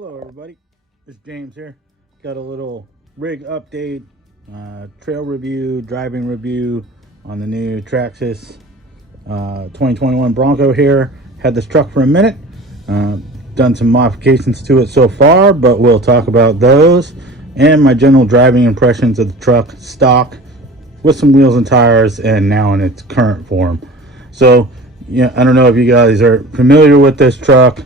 Hello everybody, it's James here. Got a little rig update, trail review, driving review on the new Traxxas 2021 Bronco here. Had this truck for a minute, done some modifications to it so far, but we'll talk about those and my general driving impressions of the truck stock with some wheels and tires and now in its current form. So yeah, I don't know if you guys are familiar with this truck.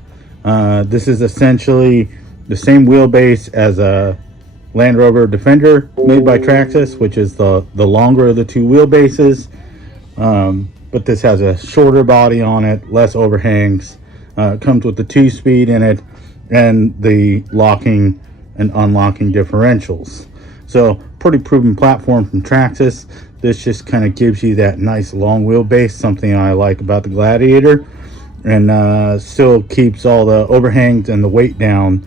This is essentially the same wheelbase as a Land Rover Defender made by Traxxas, which is the longer of the two wheelbases. But this has a shorter body on it, less overhangs. It comes with the 2-speed in it and the locking and unlocking differentials. So pretty proven platform from Traxxas. This just kind of gives you that nice long wheelbase, something I like about the Gladiator, and still keeps all the overhangs and the weight down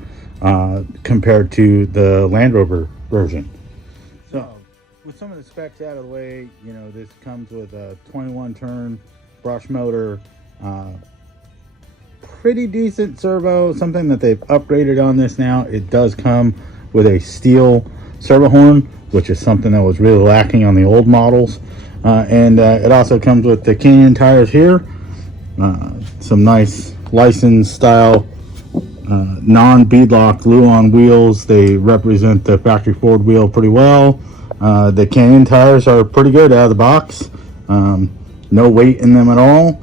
compared to the Land Rover version. So with some of the specs out of the way, you know, this comes with a 21 turn brush motor, pretty decent servo, something that they've upgraded on this now. It does come with a steel servo horn, which is something that was really lacking on the old models, and it also comes with the Canyon tires here. Some nice license style non-beadlock glue-on wheels. They represent the factory Ford wheel pretty well. The Canyon tires are pretty good out of the box. No weight in them at all,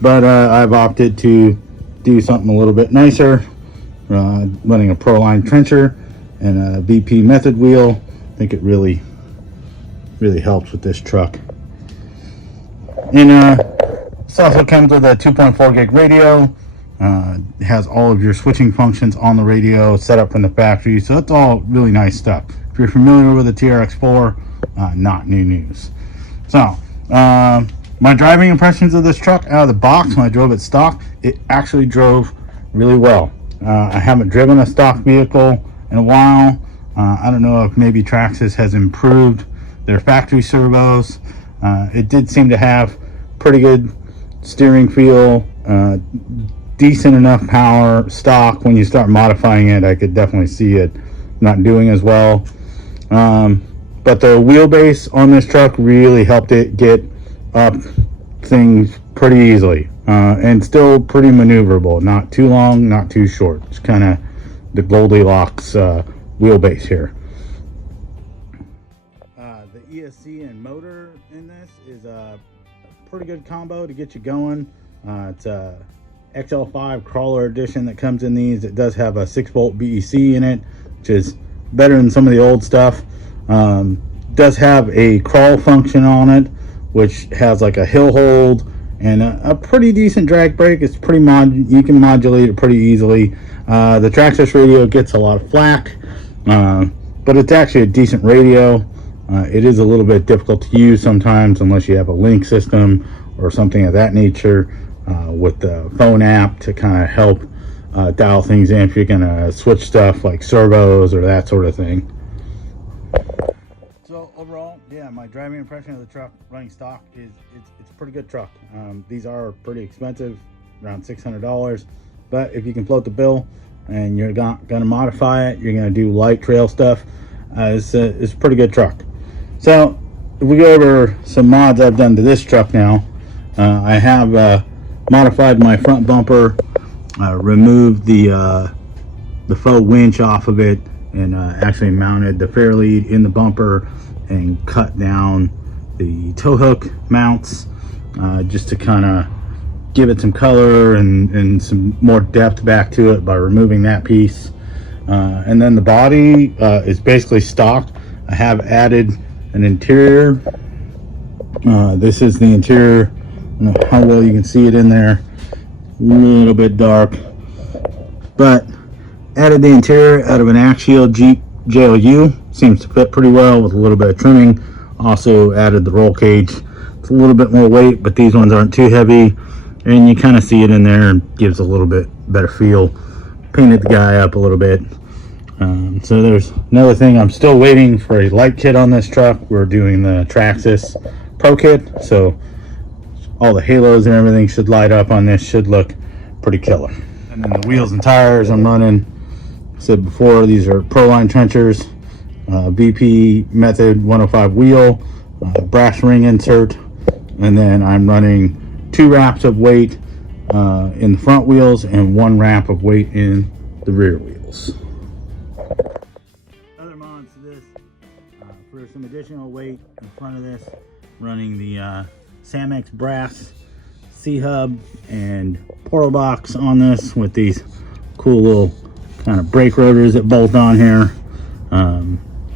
but I've opted to do something a little bit nicer, running a Proline trencher and a VP method wheel. I think it really helps with this truck. And this also comes with a 2.4 gig radio. It has all of your switching functions on the radio set up from the factory, so it's all really nice stuff. If you're familiar with the TRX4, not new news. So my driving impressions of this truck out of the box when I drove it stock, it actually drove really well. I haven't driven a stock vehicle in a while. I don't know if maybe Traxxas has improved their factory servos. It did seem to have pretty good steering feel, decent enough power stock. When you start modifying it, I could definitely see it not doing as well. But the wheelbase on this truck really helped it get up things pretty easily, and still pretty maneuverable. Not too long, not too short. It's kind of the Goldilocks wheelbase here. The ESC and motor in this is a pretty good combo to get you going. It's a XL5 crawler edition that comes in these. It does have a 6-volt BEC in it, which is better than some of the old stuff. Does have a crawl function on it, which has like a hill hold and a pretty decent drag brake. It's pretty you can modulate it pretty easily. The Traxxas radio gets a lot of flack, but it's actually a decent radio. It is a little bit difficult to use sometimes unless you have a link system or something of that nature, with the phone app to kind of help dial things in if you're gonna switch stuff like servos or that sort of thing. So overall, yeah, my driving impression of the truck running stock is it's a pretty good truck. These are pretty expensive, around $600, but if you can float the bill and you're gonna modify it, you're gonna do light trail stuff, it's a pretty good truck. So if we go over some mods I've done to this truck now, I have modified my front bumper, removed the faux winch off of it, and actually mounted the fair lead in the bumper and cut down the tow hook mounts, just to kind of give it some color and some more depth back to it by removing that piece. And then the body is basically stock. I have added an interior. This is the interior. I don't know how well you can see it in there, a little bit dark, but added the interior out of an Axial Jeep JLU. Seems to fit pretty well with a little bit of trimming. Also added the roll cage. It's a little bit more weight, but these ones aren't too heavy, and you kind of see it in there and gives a little bit better feel. Painted the guy up a little bit. So there's another thing. I'm still waiting for a light kit on this truck. We're doing the Traxxas Pro Kit, so all the halos and everything should light up on this. Should look pretty killer. And then the wheels and tires I'm running said before, these are Proline trenchers, BP method 105 wheel, brass ring insert, and then I'm running 2 wraps of weight in the front wheels and 1 wrap of weight in the rear wheels. Other mods to this, for some additional weight in front of this, running the Samex brass C-hub and portal box on this with these cool little kind of brake rotors that bolt on here.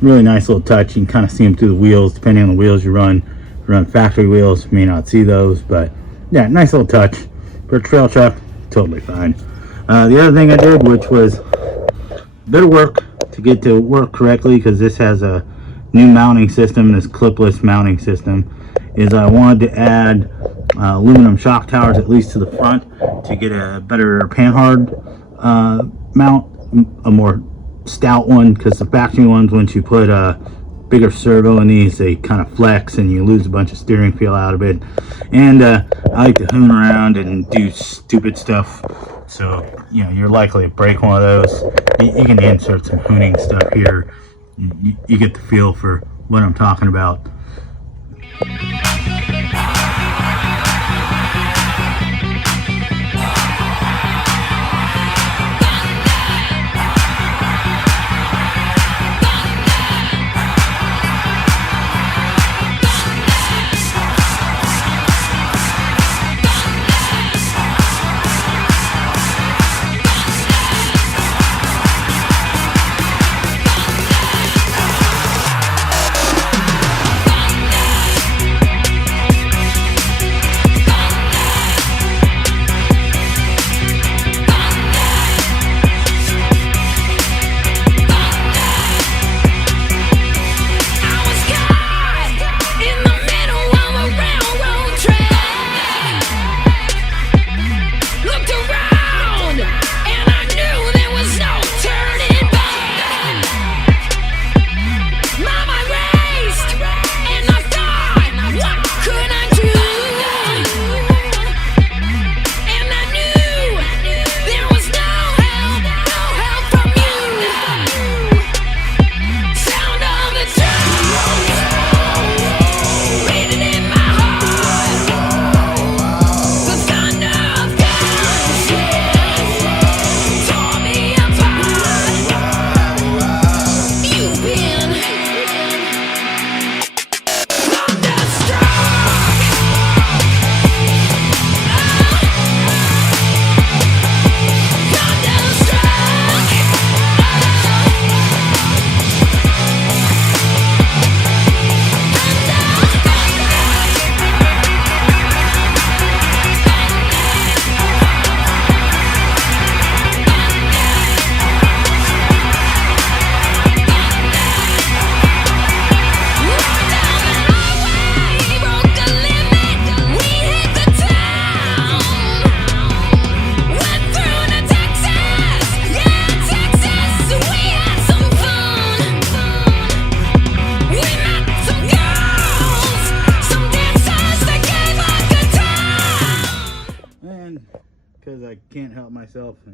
Really nice little touch. You can kind of see them through the wheels depending on the wheels you run. If you run factory wheels, you may not see those, but yeah, nice little touch. For a trail truck, totally fine. The other thing I did, which was a bit of work to get to work correctly, because this has a new mounting system, this clipless mounting system, is I wanted to add aluminum shock towers at least to the front to get a better panhard mount, a more stout one, because the factory ones, once you put a bigger servo in these, they kind of flex and you lose a bunch of steering feel out of it. And I like to hoon around and do stupid stuff, so you know, you're likely to break one of those. You can insert some hooning stuff here. You get the feel for what I'm talking about. Because I can't help myself, I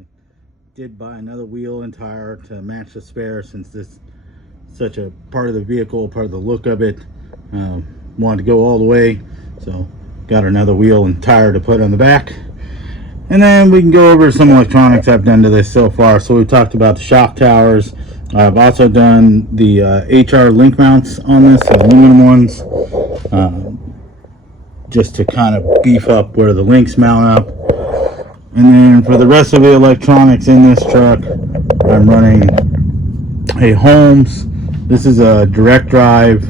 did buy another wheel and tire to match the spare, since this is such a part of the vehicle, part of the look of it. Wanted to go all the way, so got another wheel and tire to put on the back. And then we can go over some electronics I've done to this so far. So we talked about the shock towers. I've also done the HR link mounts on this, the aluminum ones, just to kind of beef up where the links mount up. And then for the rest of the electronics in this truck, I'm running a Holmes. This is a direct drive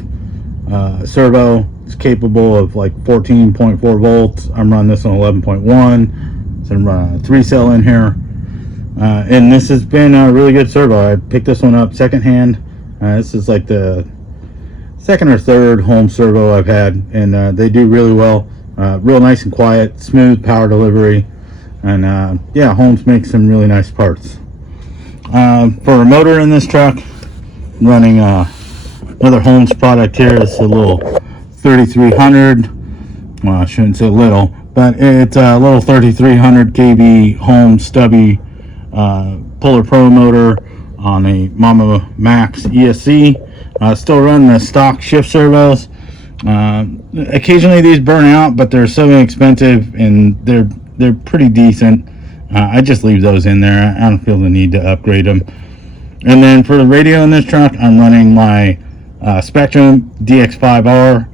servo. It's capable of like 14.4 volts. I'm running this on 11.1. So I'm running a 3-cell in here. And this has been a really good servo. I picked this one up secondhand. This is like the second or third Holmes servo I've had, and they do really well. Real nice and quiet, smooth power delivery. And yeah, Holmes makes some really nice parts. For a motor in this truck, I'm running another Holmes product here. It's a little 3300. Well, I shouldn't say little, but it's a little 3300 kV Holmes stubby Polar Pro motor. on a Mama Max ESC. Still run the stock shift servos. Occasionally these burn out, but they're so inexpensive and they're pretty decent. I just leave those in there. I don't feel the need to upgrade them. And then for the radio in this truck, I'm running my Spectrum DX5R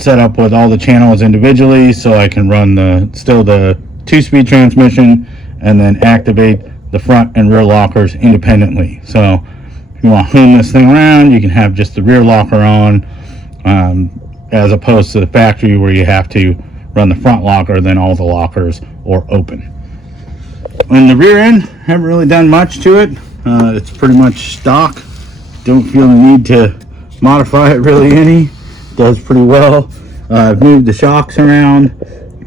set up with all the channels individually, so I can run the 2-speed transmission and then activate the front and rear lockers independently. So if you want to hone this thing around, you can have just the rear locker on, as opposed to the factory where you have to run the front locker, then all the lockers are open. On the rear end, haven't really done much to it. It's pretty much stock. Don't feel the need to modify it really any. Does pretty well. I've moved the shocks around,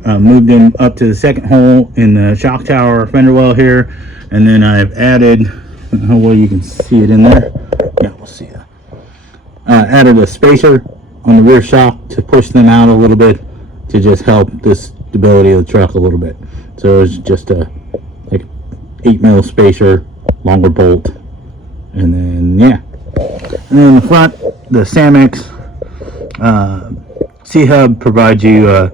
moved them up to the second hole in the shock tower fender well here, and then I've added, how well you can see it in there. Yeah, we'll see that. Added a spacer on the rear shock to push them out a little bit to just help the stability of the truck a little bit. So it's just a like 8mm spacer, longer bolt, and then yeah. And then in the front, the Samex C-hub provides you a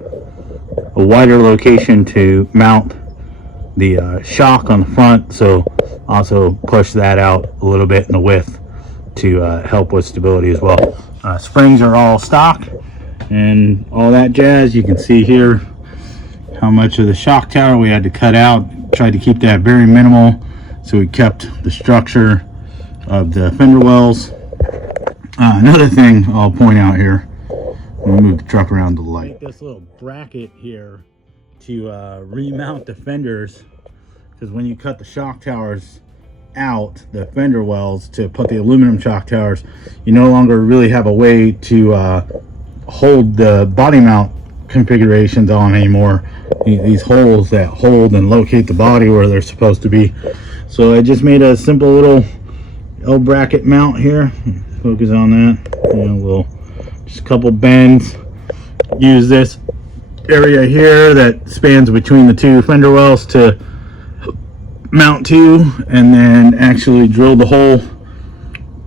wider location to mount the shock on the front, so also push that out a little bit in the width to help with stability as well. Springs are all stock and all that jazz. You can see here how much of the shock tower we had to cut out. Tried to keep that very minimal, so we kept the structure of the fender wells. Another thing I'll point out here, let me move the truck around the light. This little bracket here to remount the fenders, because when you cut the shock towers out, the fender wells, to put the aluminum shock towers, you no longer really have a way to hold the body mount configurations on anymore. These holes that hold and locate the body where they're supposed to be. So I just made a simple little L bracket mount here. Focus on that. And we'll just a couple bends. Use this area here that spans between the two fender wells to mount to, and then actually drill the hole,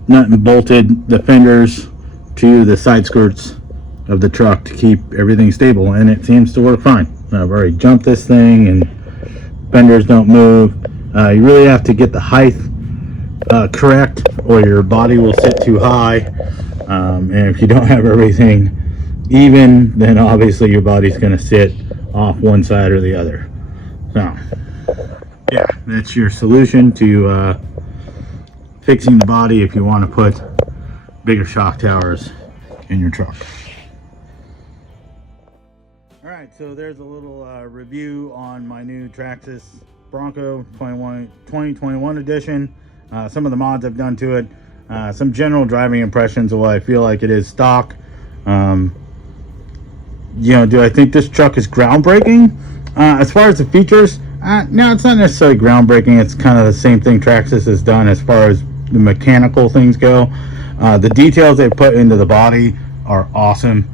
nut and bolted the fenders to the side skirts of the truck to keep everything stable, and it seems to work fine. I've already jumped this thing and fenders don't move. You really have to get the height correct, or your body will sit too high, and if you don't have everything even, then obviously your body's going to sit off one side or the other. So yeah, that's your solution to fixing the body if you want to put bigger shock towers in your truck. Alright, so there's a little review on my new Traxxas Bronco 2021 edition. Some of the mods I've done to it, some general driving impressions of what I feel like it is stock. You know, do I think this truck is groundbreaking? As far as the features, no, it's not necessarily groundbreaking. It's kind of the same thing Traxxas has done as far as the mechanical things go. The details they put into the body are awesome.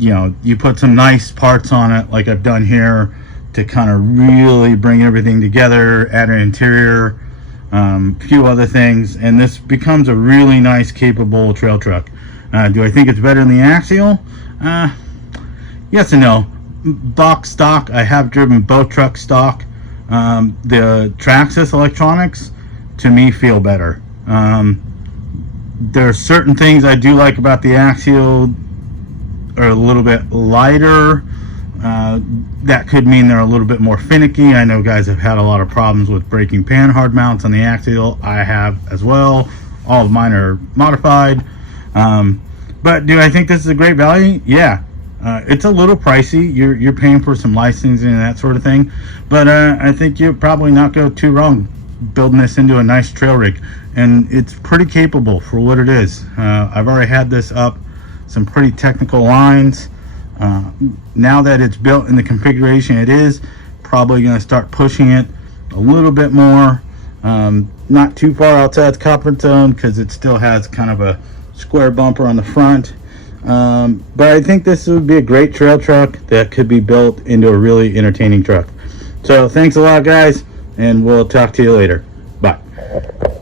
You know, you put some nice parts on it like I've done here to kind of really bring everything together, add an interior, a few other things, and this becomes a really nice, capable trail truck. Do I think it's better than the Axial? Yes and no. Box stock, I have driven both trucks stock. The Traxxas electronics to me feel better. There are certain things I do like about the Axial, are a little bit lighter. That could mean they're a little bit more finicky. I know guys have had a lot of problems with breaking pan hard mounts on the Axial. I have as well. All of mine are modified. But do I think this is a great value? Yeah. It's a little pricey. You're paying for some licensing and that sort of thing, but I think you'll probably not go too wrong building this into a nice trail rig, and it's pretty capable for what it is. I've already had this up some pretty technical lines. Now that it's built in the configuration it is, probably going to start pushing it a little bit more, not too far outside the comfort zone, because it still has kind of a square bumper on the front. But I think this would be a great trail truck that could be built into a really entertaining truck. So thanks a lot, guys, and we'll talk to you later. Bye. it.